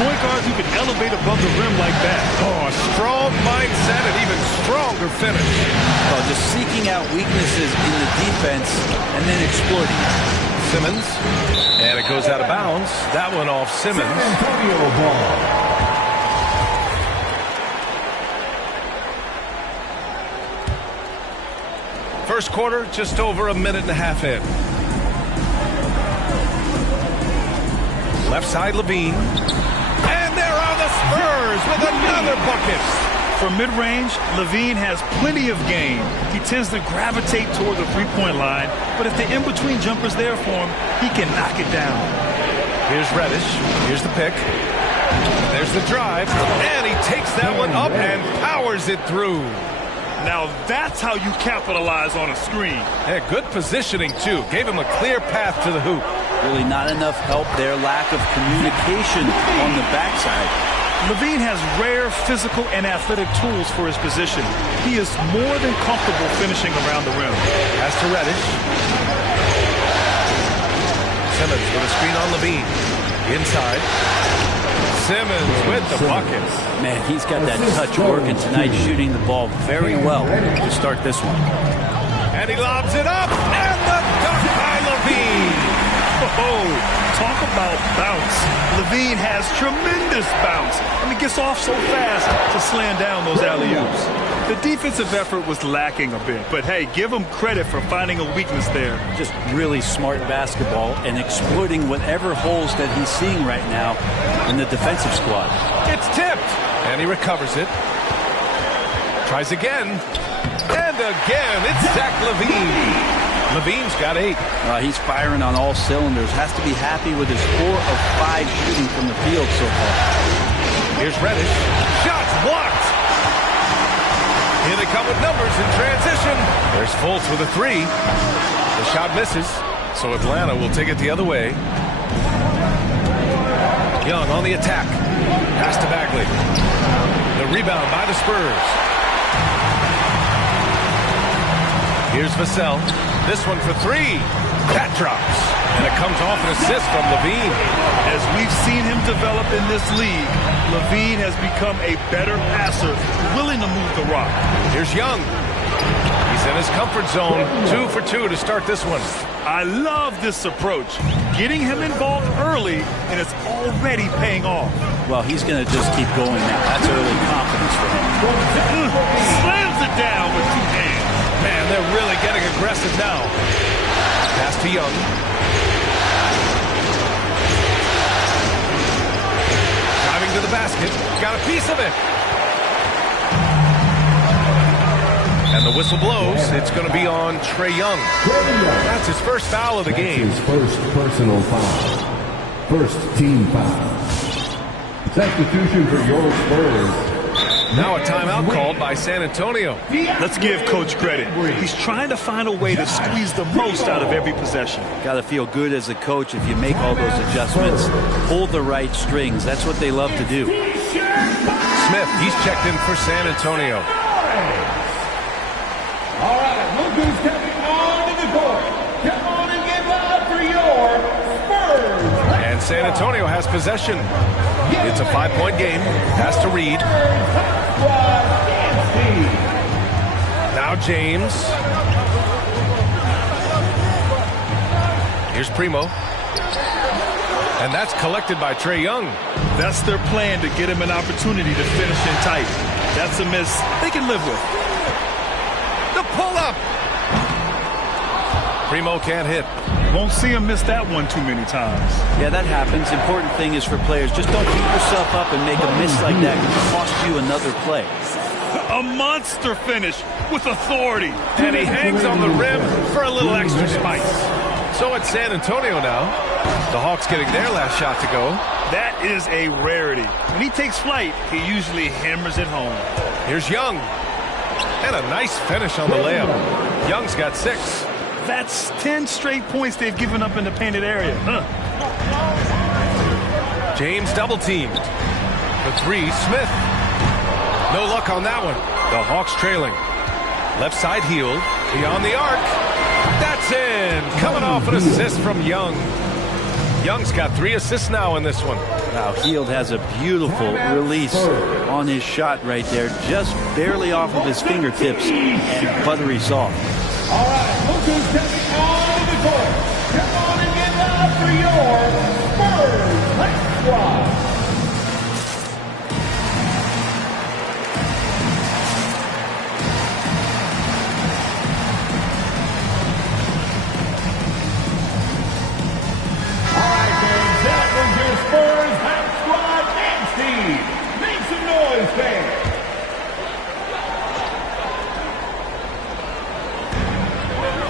point guards who can elevate above the rim like that. Oh, a strong mindset and even stronger finish. Well, just seeking out weaknesses in the defense and then exploiting it. Simmons, and it goes out of bounds. That one off Simmons. First quarter, just over a minute and a half in. Left side, Levine. And there are the Spurs with another bucket. From mid-range, Levine has plenty of game. He tends to gravitate toward the three-point line, but if the in-between jumper's there for him, he can knock it down. Here's Reddish. Here's the pick. There's the drive. And he takes that one up and powers it through. Now that's how you capitalize on a screen. Yeah, good positioning, too. Gave him a clear path to the hoop. Really not enough help there. Lack of communication on the backside. Levine has rare physical and athletic tools for his position. He is more than comfortable finishing around the rim. Pass to Reddish. Simmons with a screen on Levine. Inside. Simmons with the bucket. Man, he's got that touch working tonight, shooting the ball very well to start this one. And he lobs it up. And the dunk by Levine. Oh, talk about bounce. Levine has tremendous bounce. I mean, gets off so fast to slam down those alley-oops. The defensive effort was lacking a bit, but hey, give him credit for finding a weakness there. Just really smart basketball and exploiting whatever holes that he's seeing right now in the defensive squad. It's tipped, and he recovers it. Tries again, and again. It's Zach Levine. Levine's got 8. He's firing on all cylinders. Has to be happy with his 4 of 5 shooting from the field so far. Here's Reddish. Shots blocked. Here they come with numbers in transition. There's Fultz with a 3. The shot misses, so Atlanta will take it the other way. Young on the attack. Pass to Bagley. The rebound by the Spurs. Here's Vassell. This one for 3. That drops. And it comes off an assist from Levine. As we've seen him develop in this league, Levine has become a better passer, willing to move the rock. Here's Young. He's in his comfort zone. 2 for 2 to start this one. I love this approach. Getting him involved early, and it's already paying off. Well, he's going to just keep going now. That's early confidence for him. Slams it down with 2 hands. Man, they're really getting aggressive now. Pass to Young. Driving to the basket. Got a piece of it. And the whistle blows. It's going to be on Trae Young. That's his first foul of the game. His first personal foul. First team foul. Substitution for your Spurs. Now a timeout called by San Antonio. Let's give Coach credit. He's trying to find a way to squeeze the most out of every possession. Got to feel good as a coach if you make all those adjustments. Pull the right strings. That's what they love to do. Smith, he's checked in for San Antonio. All right, look who's stepping onto the court. Come on and get loud for your Spurs. And San Antonio has possession. It's a 5-point game. Pass to Reed. Now James. Here's Primo. And that's collected by Trae Young. That's their plan to get him an opportunity to finish in tight. That's a miss they can live with. The pull-up. Primo can't hit. Won't see him miss that one too many times. Yeah, that happens. Important thing is for players, just don't beat yourself up and make a miss like that. It can cost you another play. A monster finish with authority. And he hangs on the rim for a little extra spice. So it's San Antonio now. The Hawks getting their last shot to go. That is a rarity. When he takes flight, he usually hammers it home. Here's Young. And a nice finish on the layup. Young's got 6. That's 10 straight points they've given up in the painted area. James double teamed. For 3, Smith. No luck on that one. The Hawks trailing. Left side heel. Beyond the arc. That's in. Coming off an assist from Young. Young's got 3 assists now in this one. Now, Hield has a beautiful release on his shot right there, just barely off of his fingertips and buttery soft. All right, look who's stepping on the court. Come on and get loud for your Spurs High Squad. All right, fans, that was your Spurs High Squad dance team. Make some noise, fans.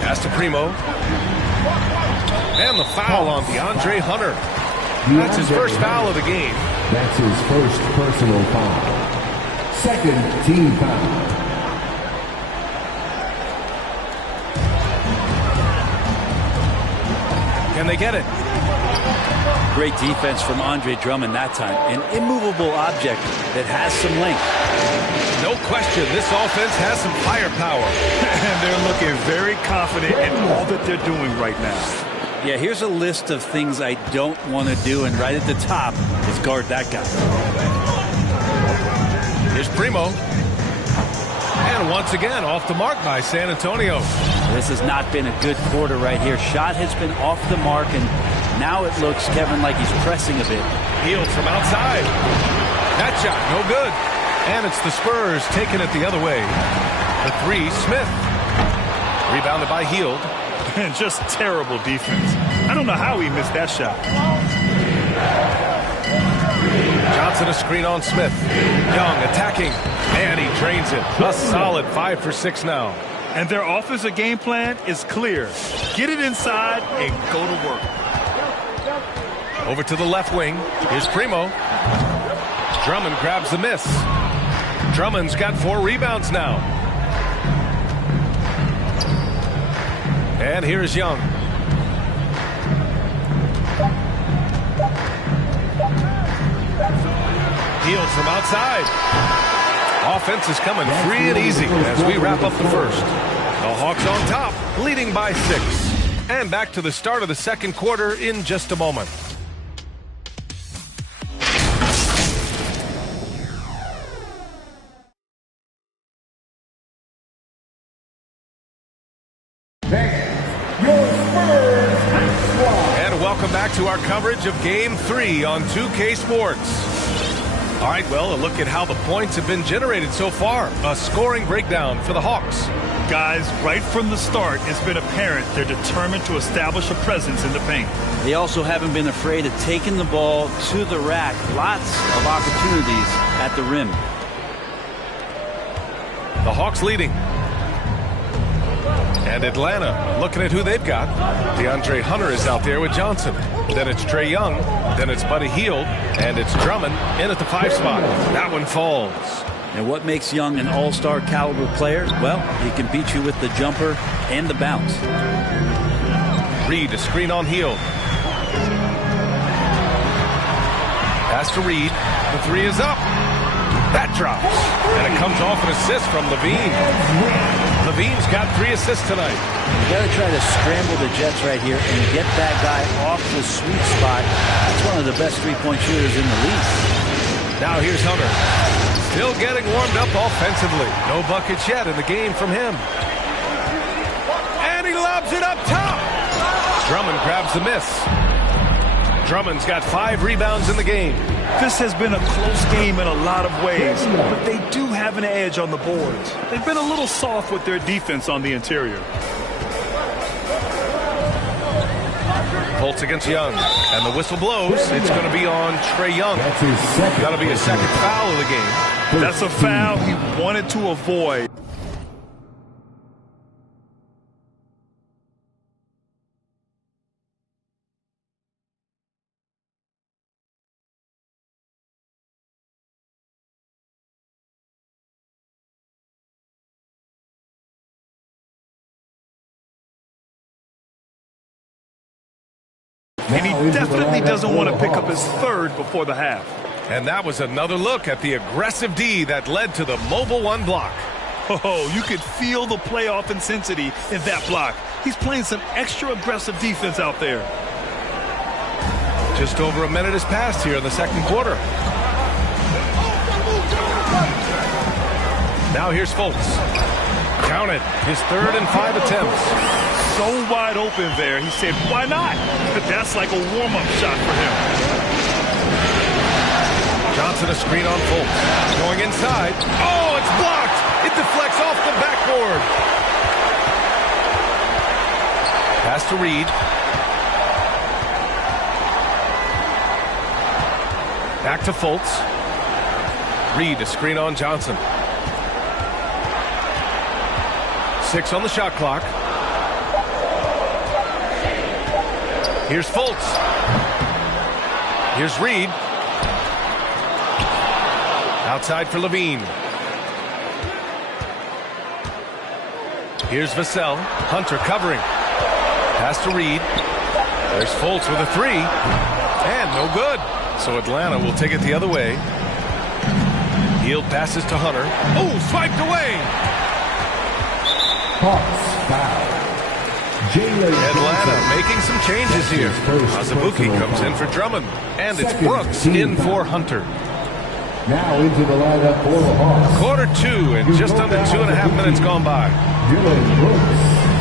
Pass to Primo. And the foul on DeAndre Hunter. That's his first foul of the game. That's his first personal foul. Second team foul. Can they get it? Great defense from Andre Drummond that time. An immovable object that has some length. No question, this offense has some firepower. And they're looking very confident in all that they're doing right now. Yeah, here's a list of things I don't want to do, and right at the top is guard that guy. Here's Primo. And once again, off the mark by San Antonio. This has not been a good quarter right here. Shot has been off the mark, and now it looks, Kevin, like he's pressing a bit. Hield from outside. That shot, no good. And it's the Spurs taking it the other way. The 3, Smith. Rebounded by Hield. And just terrible defense. I don't know how he missed that shot. Johnson a screen on Smith. Young attacking. And he drains it. A solid 5 for 6 now. And their offensive game plan is clear. Get it inside and go to work. Over to the left wing. Here's Primo. Drummond grabs the miss. Drummond's got 4 rebounds now. And here's Young. Hield from outside. Offense is coming free and easy as we wrap up the first. The Hawks on top, leading by 6. And back to the start of the second quarter in just a moment. And welcome back to our coverage of Game 3 on 2K Sports. All right, well, a look at how the points have been generated so far. A scoring breakdown for the Hawks. Guys, right from the start, it's been apparent they're determined to establish a presence in the paint. They also haven't been afraid of taking the ball to the rack. Lots of opportunities at the rim. The Hawks leading. And Atlanta looking at who they've got. DeAndre Hunter is out there with Johnson. Then it's Trae Young. Then it's Buddy Hield. And it's Drummond in at the 5 spot. That one falls. And what makes Young an all-star caliber player? Well, he can beat you with the jumper and the bounce. Reed, a screen on Hield. Pass to Reed. The 3 is up. That drops. And it comes off an assist from Levine. Levine's got 3 assists tonight. You got to try to scramble the Jets right here and get that guy off the sweet spot. That's one of the best three-point shooters in the league. Now here's Hunter. Still getting warmed up offensively. No buckets yet in the game from him. And he lobs it up top. Drummond grabs the miss. Drummond's got 5 rebounds in the game. This has been a close game in a lot of ways, but they do have an edge on the boards. They've been a little soft with their defense on the interior. Colts against Young, and the whistle blows. It's going to be on Trae Young. That's his second. Got to be a second foul of the game. That's a foul he wanted to avoid. And he definitely doesn't want to pick up his 3rd before the half. And that was another look at the aggressive D that led to the mobile 1 block. Oh, you could feel the playoff intensity in that block. He's playing some extra aggressive defense out there. Just over a minute has passed here in the second quarter. Now here's Fultz. Count it. His 3rd and 5 attempts. So wide open there. He said, why not? That's like a warm-up shot for him. Johnson a screen on Fultz. Going inside. Oh, it's blocked. It deflects off the backboard. Pass to Reed. Back to Fultz. Reed a screen on Johnson. 6 on the shot clock. Here's Fultz. Here's Reed. Outside for Levine. Here's Vassell. Hunter covering. Pass to Reed. There's Fultz with a 3. And no good. So Atlanta will take it the other way. Hield passes to Hunter. Oh, swiped away. Atlanta making some changes here. Azubuike comes in for Drummond. And it's Brooks in for Hunter. Now into the lineup for the Hawks. Quarter 2 and just under 2.5 minutes gone by.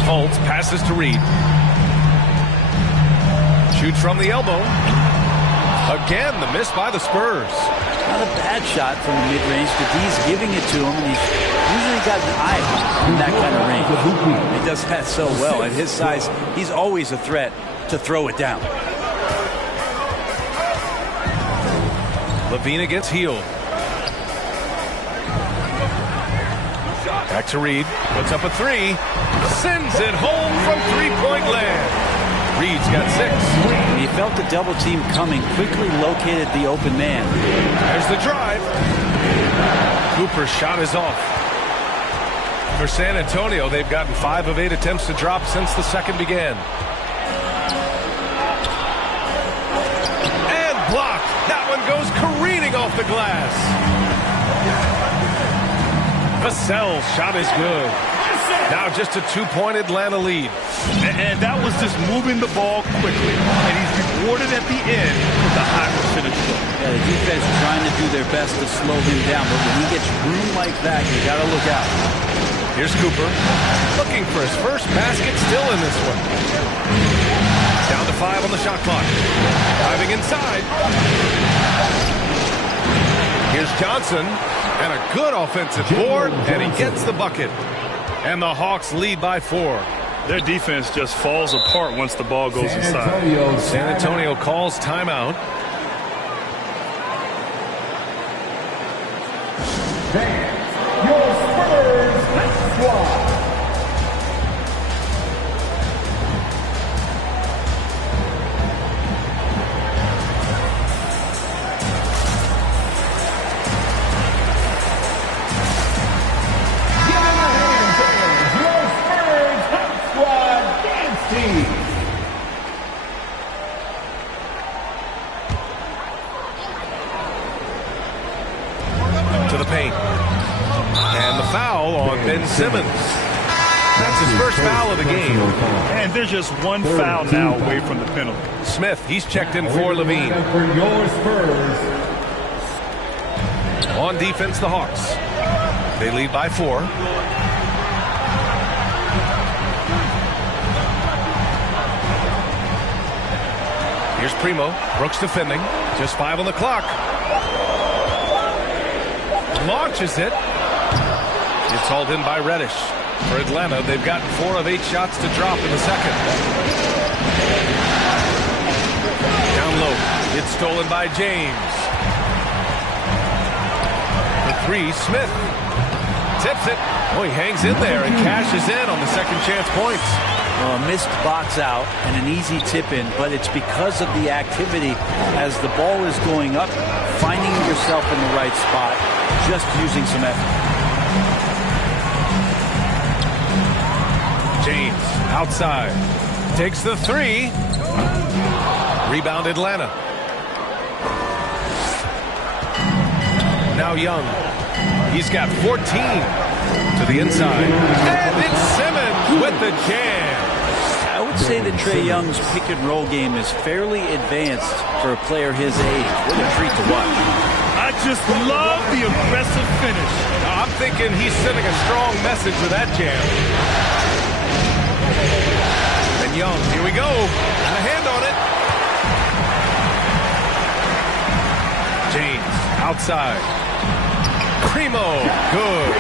Fultz passes to Reed. Shoots from the elbow. Again, the miss by the Spurs. Not a bad shot from the mid-range, but he's giving it to him, and he's usually got an eye in that kind of range. He does that so well. At his size, he's always a threat to throw it down. Levine against Hield. Back to Reed. Puts up a 3. Sends it home from three-point land. Reed's got 6. When he felt the double team coming, quickly located the open man. There's the drive. Cooper's shot is off. For San Antonio, they've gotten 5 of 8 attempts to drop since the second began. And blocked. That one goes careening off the glass. Vassell's shot is good. Now just a 2-point Atlanta lead. And that was just moving the ball quickly. And he's rewarded at the end with a high percentage play. Yeah, the defense trying to do their best to slow him down. But when he gets room like that, you got to look out. Here's Cooper. Looking for his first basket still in this one. Down to 5 on the shot clock. Driving inside. Here's Johnson. And a good offensive board. And he gets the bucket. And the Hawks lead by 4. Their defense just falls apart once the ball goes inside. San Antonio calls timeout. Your Spurs squad. To the paint. And the foul on Ben Simmons. That's his first foul of the game. And there's just one foul now away from the penalty. Smith, he's checked in for Levine. For your Spurs. On defense, the Hawks. They lead by 4. Here's Primo. Brooks defending. Just 5 on the clock. Launches it. It's hauled in by Reddish. For Atlanta, they've gotten 4 of 8 shots to drop in the second. Down low. It's stolen by James. The 3, Smith. Tips it. Oh, he hangs in there and cashes in on the second chance points. A missed box out and an easy tip in, but it's because of the activity as the ball is going up, finding yourself in the right spot, just using some effort. James outside. Takes the 3. Rebound Atlanta. Now Young. He's got 14 to the inside. And it's Simmons with the jam. That would say that Trae Young's pick and roll game is fairly advanced for a player his age. What a treat to watch. I just love the aggressive finish. I'm thinking he's sending a strong message with that jam. And Young, here we go. And a hand on it. James, outside. Primo, good.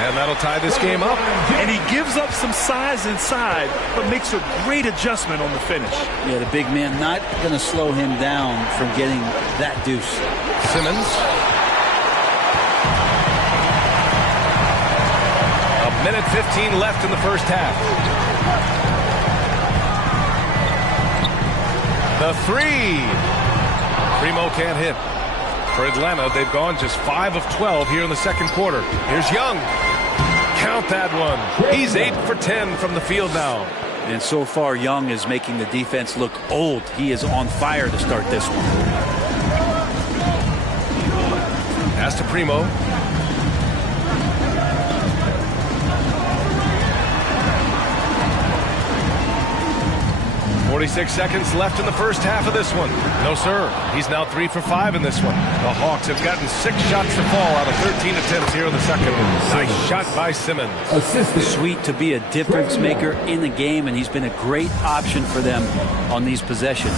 And that'll tie this game up. And he gives up some size inside, but makes a great adjustment on the finish. Yeah, the big man not going to slow him down from getting that deuce. Simmons. A minute 15 left in the first half. The three. Primo can't hit. For Atlanta, they've gone just 5 of 12 here in the second quarter. Here's Young. Count that one. He's 8 for 10 from the field now. And so far, Young is making the defense look old. He is on fire to start this one. Pass to Primo. 46 seconds left in the first half of this one. No, sir. He's now 3 for 5 in this one. The Hawks have gotten 6 shots to fall out of 13 attempts here in the second. Nice shot by Simmons. Sweet to be a difference maker in the game, and he's been a great option for them on these possessions.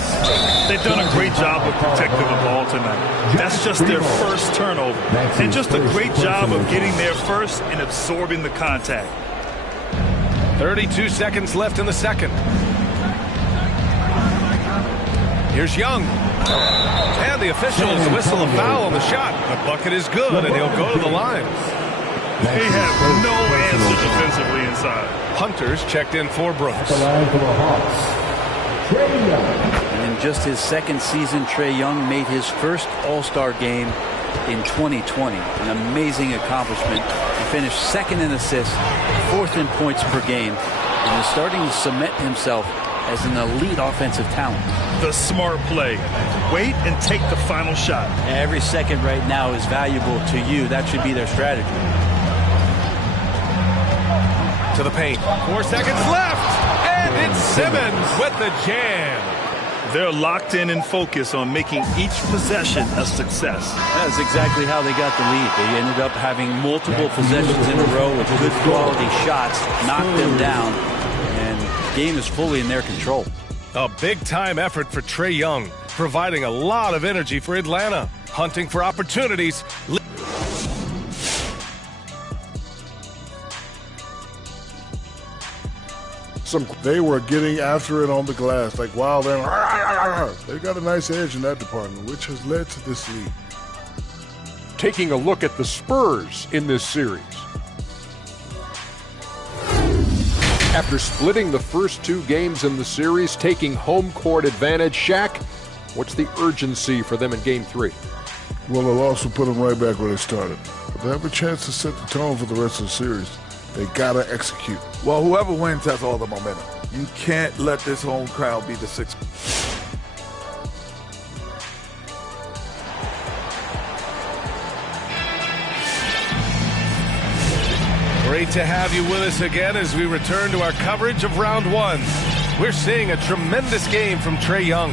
They've done a great job of protecting the ball tonight. That's just their first turnover. And just a great job of getting there first and absorbing the contact. 32 seconds left in the second. Here's Young. And the officials whistle a foul on the shot. The bucket is good, and he'll go to the line. He had no answer defensively inside. Hunters checked in for Brooks. And in just his second season, Trae Young made his first All-Star game in 2020. An amazing accomplishment. He finished second in assists, fourth in points per game, and is starting to cement himself as an elite offensive talent. The smart play. Wait and take the final shot. Every second right now is valuable to you. That should be their strategy. To the paint. 4 seconds left. And it's Simmons with the jam. They're locked in and focused on making each possession a success. That's exactly how they got the lead. They ended up having multiple possessions in a row with good quality shots, knocked them down, and the game is fully in their control. A big-time effort for Trae Young, providing a lot of energy for Atlanta, hunting for opportunities. They were getting after it on the glass, like wow, they got a nice edge in that department, which has led to this lead. Taking a look at the Spurs in this series. After splitting the first 2 games in the series, taking home court advantage, Shaq, what's the urgency for them in Game 3? Well, they'll also put them right back where they started. But they have a chance to set the tone for the rest of the series. They gotta execute. Well, whoever wins has all the momentum. You can't let this home crowd be the 6th. Great to have you with us again as we return to our coverage of round 1. We're seeing a tremendous game from Trae Young.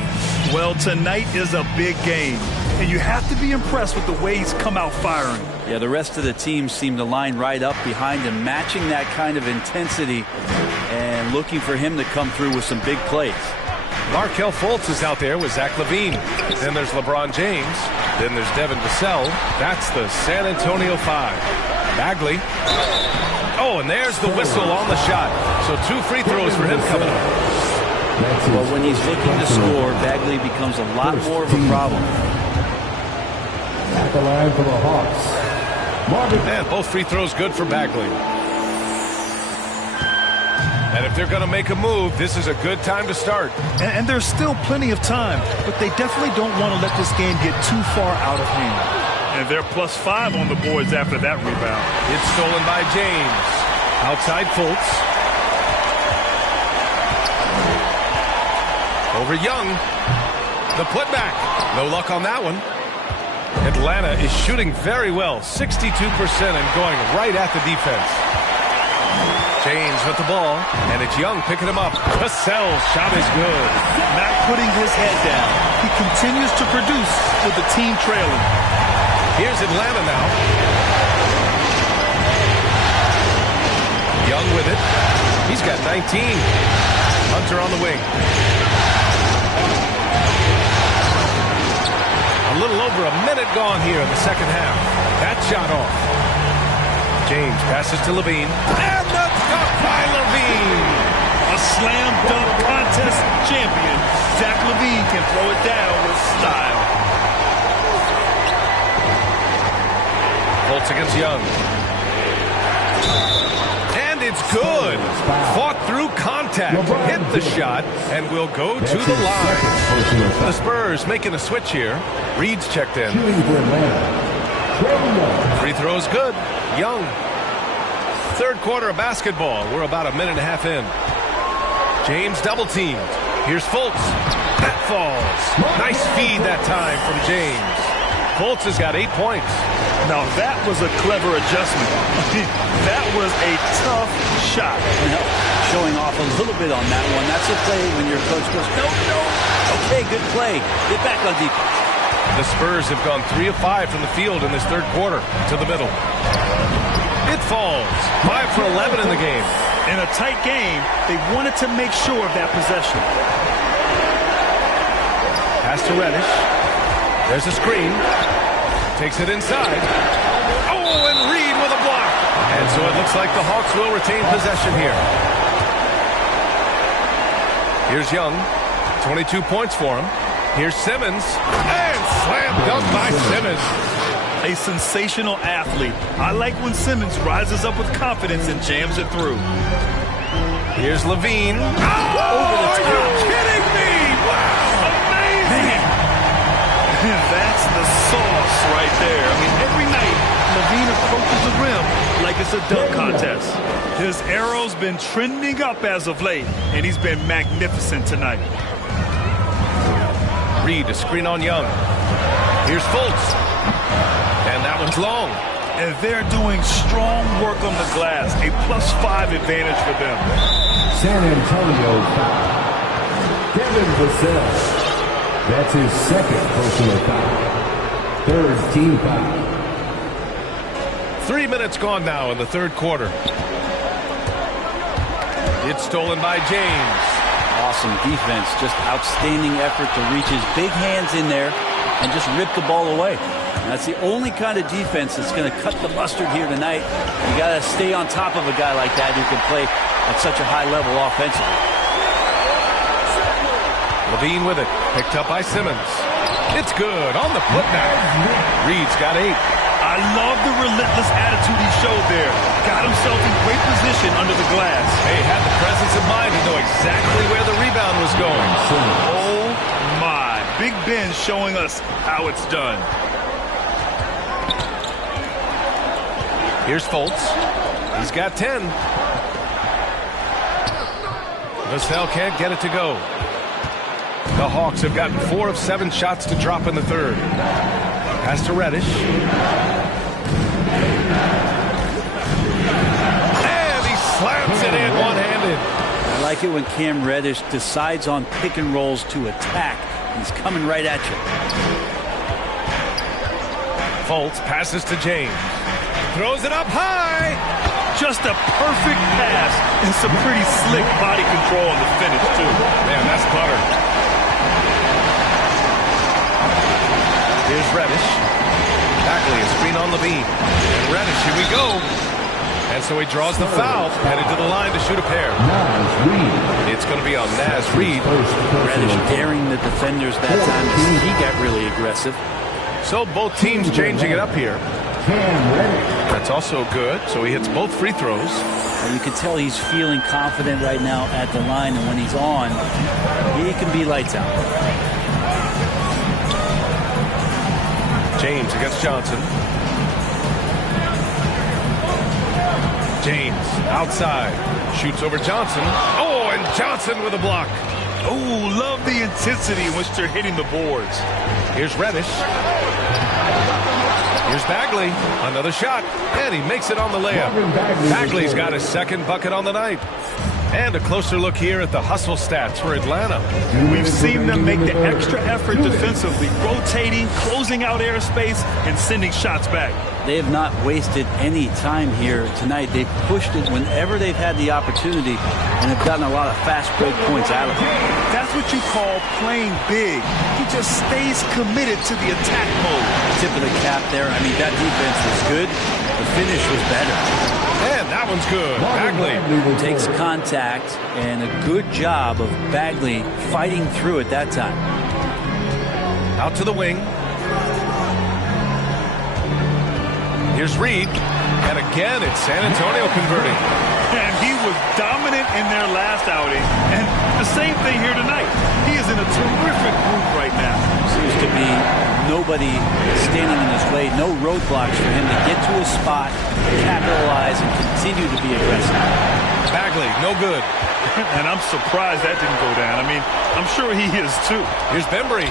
Well, tonight is a big game, and you have to be impressed with the way he's come out firing. Yeah, the rest of the team seem to line right up behind him, matching that kind of intensity and looking for him to come through with some big plays. Markelle Fultz is out there with Zach LaVine. Then there's LeBron James. Then there's Devin Vassell. That's the San Antonio 5. Bagley. Oh, and there's the whistle on the shot. So 2 free throws for him coming up. Well, when he's looking to score, Bagley becomes a lot more of a problem. At the line for the Hawks. And both free throws good for Bagley. And if they're going to make a move, this is a good time to start. And there's still plenty of time, but they definitely don't want to let this game get too far out of hand. And they're +5 on the boards after that rebound. It's stolen by James. Outside Fultz. Over Young. The putback. No luck on that one. Atlanta is shooting very well, 62%, and going right at the defense. James with the ball, and it's Young picking him up. Cassell's shot is good. Not putting his head down. He continues to produce with the team trailing. Here's Atlanta now. Young with it. He's got 19. Hunter on the wing. A little over a minute gone here in the second half. That shot off. James passes to Levine. And the dunk by Levine. A slam dunk contest champion. Zach Levine can throw it down with style. Fultz against Young. And it's good. Fought through contact. Hit the shot and will go to the line. The Spurs making a switch here. Reed's checked in. Free throw's good. Young. Third quarter of basketball. We're about a minute and a half in. James double teamed. Here's Fultz. That falls. Nice feed that time from James. Fultz has got 8 points. Now that was a clever adjustment. That was a tough shot. Now, showing off a little bit on that one. That's a play when your coach goes, no. Okay, good play. Get back on defense. The Spurs have gone 3 of 5 from the field in this third quarter. To the middle. It falls. 5 for 11 in the game. In a tight game, they wanted to make sure of that possession. Pass to Reddish. There's a screen. Takes it inside. Oh, and Reed with a block. And so it looks like the Hawks will retain possession here. Here's Young. 22 points for him. Here's Simmons. And slam dunk by Simmons. A sensational athlete. I like when Simmons rises up with confidence and jams it through. Here's Levine. Over the top. Are you kidding me? Wow. Amazing. That's the sauce right there. I mean, every night, Levine approaches the rim like it's a dunk contest. His arrow's been trending up as of late, and he's been magnificent tonight. Reed to screen on Young. Here's Fultz. And that one's long. And they're doing strong work on the glass. A +5 advantage for them. San Antonio foul. Kevin Vassell. That's his second personal foul. Third team foul. 3 minutes gone now in the third quarter. It's stolen by James. Awesome defense. Just outstanding effort to reach his big hands in there and just rip the ball away. And that's the only kind of defense that's going to cut the mustard here tonight. You got to stay on top of a guy like that who can play at such a high level offensively. Levine with it. Picked up by Simmons. It's good on the putback. Reed's got 8. I love the relentless attitude he showed there. Got himself in great position under the glass. Hey, had the presence of mind to know exactly where the rebound was going. Oh, my. Big Ben showing us how it's done. Here's Fultz. He's got 10. Vassell can't get it to go. The Hawks have gotten 4 of 7 shots to drop in the third. Pass to Reddish. And he slams it in one-handed. I like it when Cam Reddish decides on pick and rolls to attack. He's coming right at you. Fultz passes to James. Throws it up high. Just a perfect pass and some pretty slick body control on the finish, too. Man, that's butter. Here's Reddish. Bagley, a screen on Levine. And Reddish, here we go. And so he draws the foul, headed to the line to shoot a pair. It's going to be on Naz Reed. Reddish daring the defenders that time. He got really aggressive. So both teams changing it up here. That's also good. So he hits both free throws. And you can tell he's feeling confident right now at the line. And when he's on, he can be lights out. James against Johnson. James outside. Shoots over Johnson. Oh, and Johnson with a block. Oh, love the intensity in which they're hitting the boards. Here's Reddish. Here's Bagley. Another shot. And he makes it on the layup. Bagley's got his second bucket on the night. And a closer look here at the hustle stats for Atlanta. We've seen them make the extra effort defensively, rotating, closing out airspace, and sending shots back. They have not wasted any time here tonight. They've pushed it whenever they've had the opportunity and have gotten a lot of fast break points out of it. That's what you call playing big. He just stays committed to the attack mode. Tip of the cap there. I mean, that defense was good. The finish was better. And that one's good. Bagley takes contact, and a good job of Bagley fighting through it that time. Out to the wing. Here's Reed. And again, it's San Antonio converting. And he was dominant in their last outing. And the same thing here tonight. He is in a terrific group right now. Seems to be nobody standing in his way. No roadblocks for him to get to a spot, capitalize, and continue to be aggressive. Bagley, no good. And I'm surprised that didn't go down. I mean, I'm sure he is too. Here's Bembry.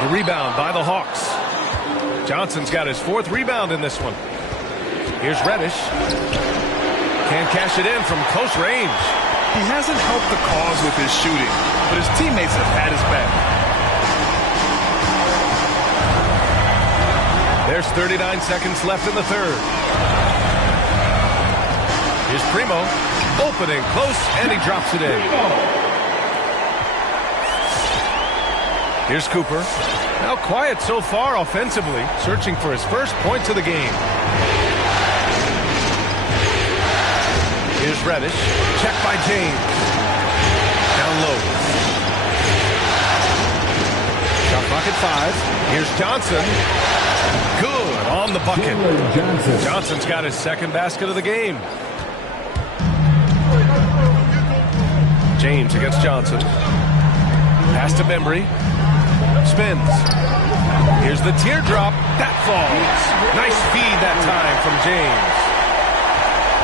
The rebound by the Hawks. Johnson's got his fourth rebound in this one. Here's Reddish. Can't cash it in from close range. He hasn't helped the cause with his shooting, but his teammates have had his back. There's 39 seconds left in the third. Here's Primo. Opening close, and he drops it in. Here's Cooper. Now quiet so far offensively, searching for his first points of the game. Here's Reddish. Check by James. Down low. Shot clock at 5. Here's Johnson. Good on the bucket. Johnson's got his second basket of the game. James against Johnson. Pass to Bembry. Spins. Here's the teardrop. That falls. Nice feed that time from James.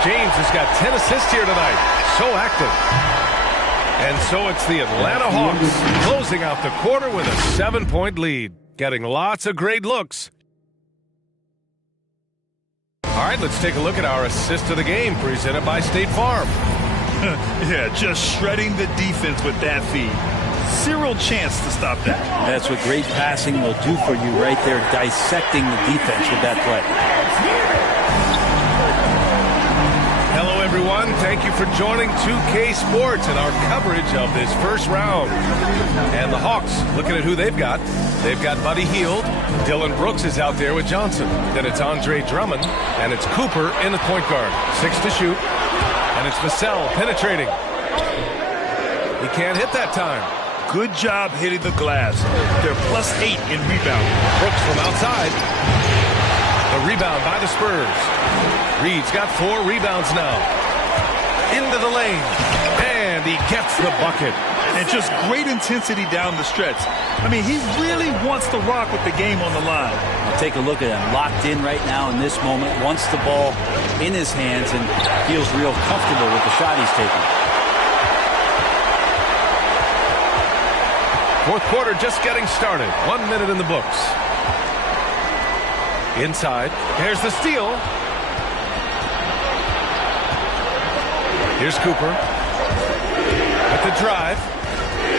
James has got 10 assists here tonight. So active. And so it's the Atlanta Hawks closing out the quarter with a 7-point lead. Getting lots of great looks. All right, let's take a look at our assist of the game presented by State Farm. Yeah, just shredding the defense with that feed. Zero chance to stop that. That's what great passing will do for you right there, dissecting the defense with that play. Hello, everyone. Thank you for joining 2K Sports and our coverage of this first round. And the Hawks, looking at who they've got. They've got Buddy Hield. Dylan Brooks is out there with Johnson. Then it's Andre Drummond. And it's Cooper in the point guard. 6 to shoot. And it's Vassell penetrating. He can't hit that time. Good job hitting the glass. They're +8 in rebounding. Brooks from outside. The rebound by the Spurs. Reed's got 4 rebounds now. Into the lane. And he gets the bucket. And just great intensity down the stretch. I mean, he really wants to rock with the game on the line. I'll take a look at him. Locked in right now in this moment. Wants the ball in his hands and feels real comfortable with the shot he's taking. Fourth quarter just getting started. 1 minute in the books. Inside. There's the steal. Here's Cooper. At the drive.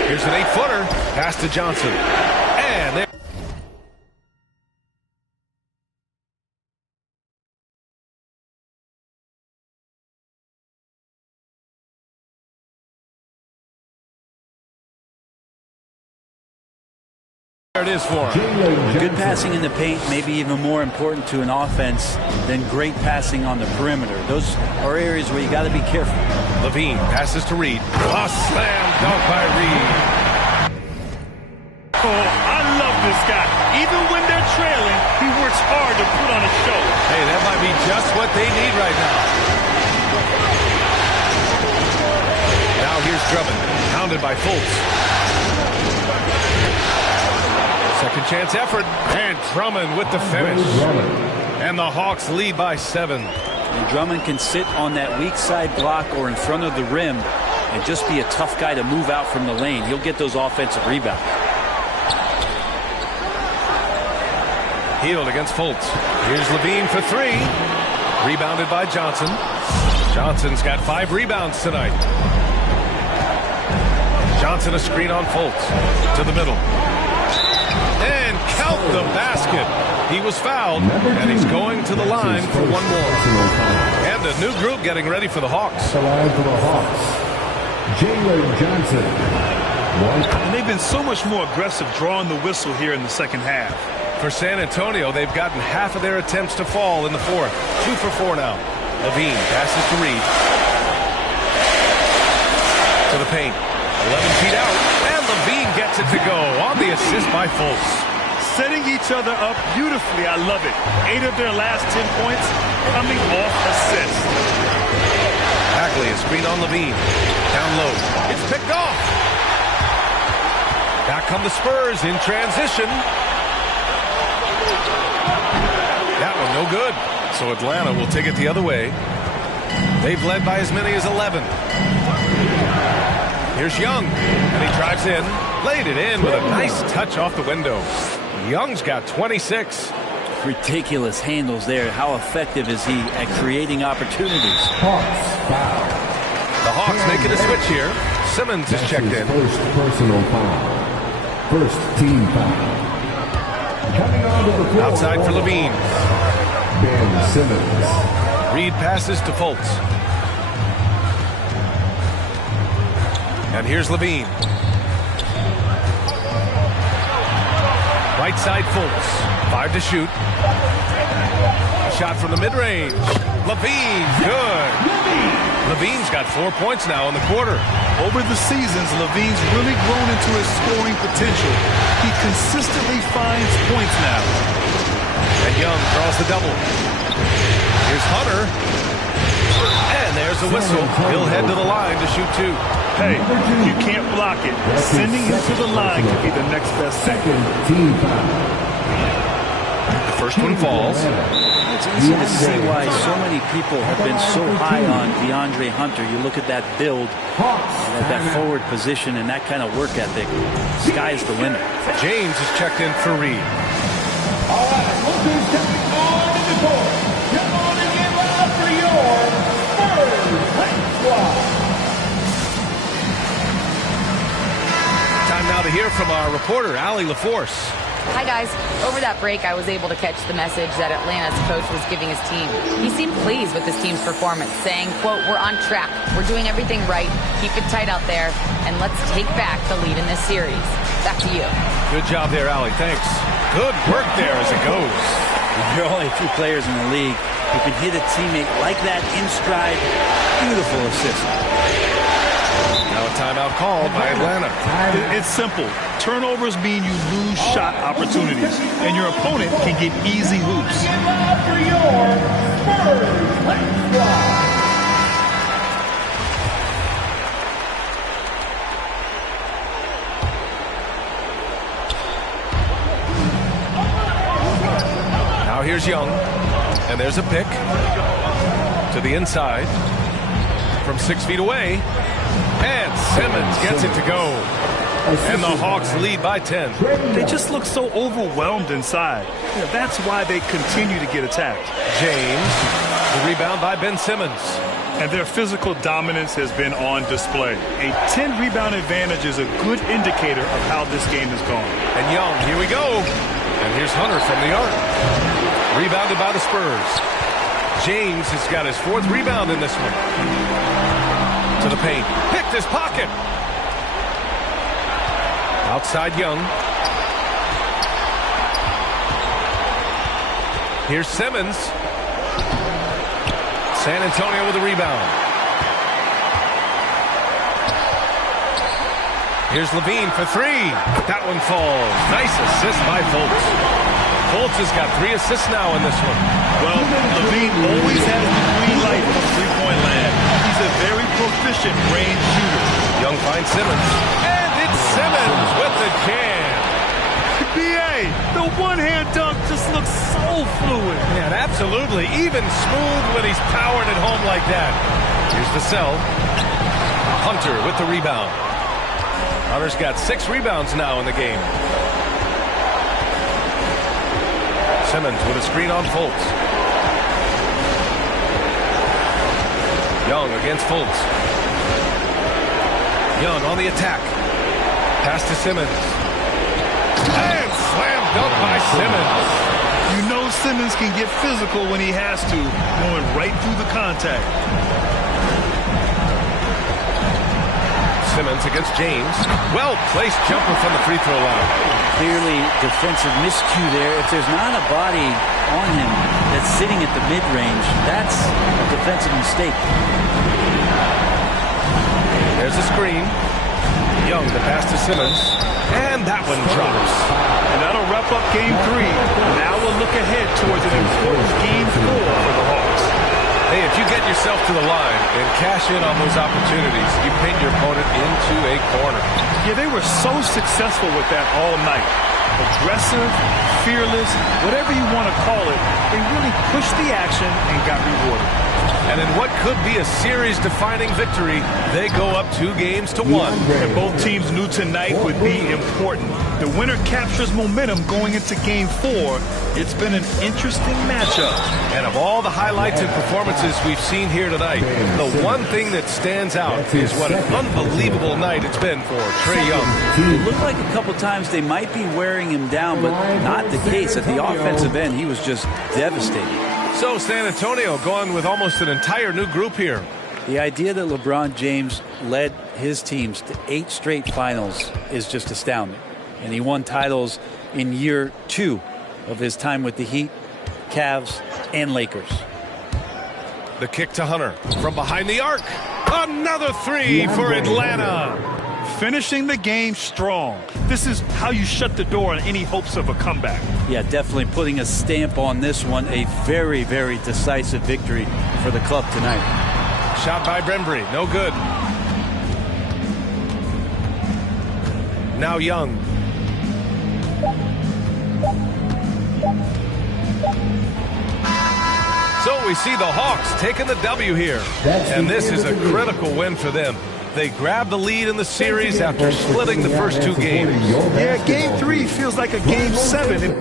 Here's an 8-footer. Pass to Johnson. And there. There it is for him. Good passing in the paint may be even more important to an offense than great passing on the perimeter. Those are areas where you got to be careful. Levine passes to Reed. A slam dunk by Reed. Oh, I love this guy. Even when they're trailing, he works hard to put on a show. Hey, that might be just what they need right now. Now here's Drummond, pounded by Fultz. Second chance effort, and Drummond with the finish. And the Hawks lead by 7. And Drummond can sit on that weak side block or in front of the rim and just be a tough guy to move out from the lane. He'll get those offensive rebounds. Healed against Fultz. Here's Levine for three. Rebounded by Johnson. Johnson's got 5 rebounds tonight. Johnson a screen on Fultz. To the middle. And count the basket. He was fouled, and he's going to the line for one more. And a new group getting ready for the Hawks. The line for the Hawks. Jalen Johnson. And they've been so much more aggressive drawing the whistle here in the second half. For San Antonio, they've gotten half of their attempts to fall in the fourth. 2 for 4 now. Levine passes to Reed. To the paint. 11 feet out. And Levine gets it to go on the assist by Fultz. Setting each other up beautifully. I love it. 8 of their last 10 points coming off assists. Bagley, a screen on Levine. Down low. It's picked off. Back come the Spurs in transition. That one no good. So Atlanta will take it the other way. They've led by as many as 11. Here's Young, and he drives in. Laid it in with a nice touch off the window. Young's got 26. Ridiculous handles there. How effective is he at creating opportunities? The Hawks making a switch here. Simmons is checked in. First personal foul. First team foul. Coming onto the floor. Outside for Levine. Ben Simmons. Reed passes to Fultz. And here's Levine. Right side Fultz. 5 to shoot. A shot from the mid-range. Levine, good. Levine's got 4 points now in the quarter. Over the seasons, Levine's really grown into his scoring potential. He consistently finds points now. And Young draws the double. Here's Hunter. And there's the whistle. He'll head to the line to shoot 2. Hey, you can't block it. Sending him to the line could be the next best thing. Second team foul. The first one falls. It's easy to see why so many people have been so high on DeAndre Hunter. You look at that build, and at that forward position, and that kind of work ethic. Sky's the limit. James is checked in for Reed. All right, look who's coming on in the court. Come on and get loud for your Spurs High Squad. Time now to hear from our reporter, Allie LaForce. Hi, guys. Over that break, I was able to catch the message that Atlanta's coach was giving his team. He seemed pleased with his team's performance, saying, quote, "We're on track. We're doing everything right. Keep it tight out there, and let's take back the lead in this series." Back to you. Good job there, Allie. Thanks. Good work there as it goes. There are only a few players in the league who can hit a teammate like that in stride. Beautiful assist. Now a timeout called by Atlanta. It's simple. Turnovers mean you lose shot opportunities, and your opponent can get easy hoops. Get loud for your Spurs High Squad. Now here's Young. And there's a pick. To the inside. From 6 feet away. And Simmons gets it to go. And the Hawks lead by 10. They just look so overwhelmed inside. That's why they continue to get attacked. James. The rebound by Ben Simmons. And their physical dominance has been on display. A 10-rebound advantage is a good indicator of how this game has gone. And Young, here we go. And here's Hunter from the arc. Rebounded by the Spurs. James has got his 4th rebound in this one. To the paint. Picked his pocket. Outside Young. Here's Simmons. San Antonio with a rebound. Here's Levine for 3. That one falls. Nice assist by Fultz. Fultz has got 3 assists now in this one. Well, Levine always has the green light from three-point land. He's a very proficient range shooter. Young finds Simmons. And it's Simmons with the jam. B.A., the one-hand dunk just looks so fluid. Yeah, absolutely. Even smooth when he's powered at home like that. Here's the cell. Hunter with the rebound. Hunter's got 6 rebounds now in the game. Simmons with a screen on Fultz. Young against Fultz. Young on the attack. Pass to Simmons. And slam dunk by Simmons. You know Simmons can get physical when he has to, going right through the contact. Simmons against James. Well-placed jumper from the free throw line. Clearly defensive miscue there. If there's not a body on him that's sitting at the mid-range, that's a defensive mistake. There's a screen. Young, the pass to Simmons. And that one drops. And that'll wrap up game 3. Now we'll look ahead towards an important game 4 for the Hawks. Hey, if you get yourself to the line and cash in on those opportunities, you paint your opponent into a corner. Yeah, they were so successful with that all night. Aggressive, fearless, whatever you want to call it, they really pushed the action and got rewarded. And in what could be a series-defining victory, they go up 2-1. And both teams knew tonight would be important. The winner captures momentum going into game 4. It's been an interesting matchup. And of all the highlights and performances we've seen here tonight, the one thing that stands out is what an unbelievable night it's been for Trae Young. It looked like a couple times they might be wearing him down, but not the case. At the offensive end, he was just devastating. So San Antonio going with almost an entire new group here. The idea that LeBron James led his teams to 8 straight finals is just astounding. And he won titles in year 2 of his time with the Heat, Cavs, and Lakers. The kick to Hunter from behind the arc. Another 3 for Atlanta. Finishing the game strong. This is how you shut the door on any hopes of a comeback. Yeah, definitely putting a stamp on this one. A very, very decisive victory for the club tonight. Shot by Brembry. No good. Now Young. So we see the Hawks taking the W here. And this is a critical win for them. They grabbed the lead in the series after splitting the first 2 games. Yeah, game 3 feels like a game 7.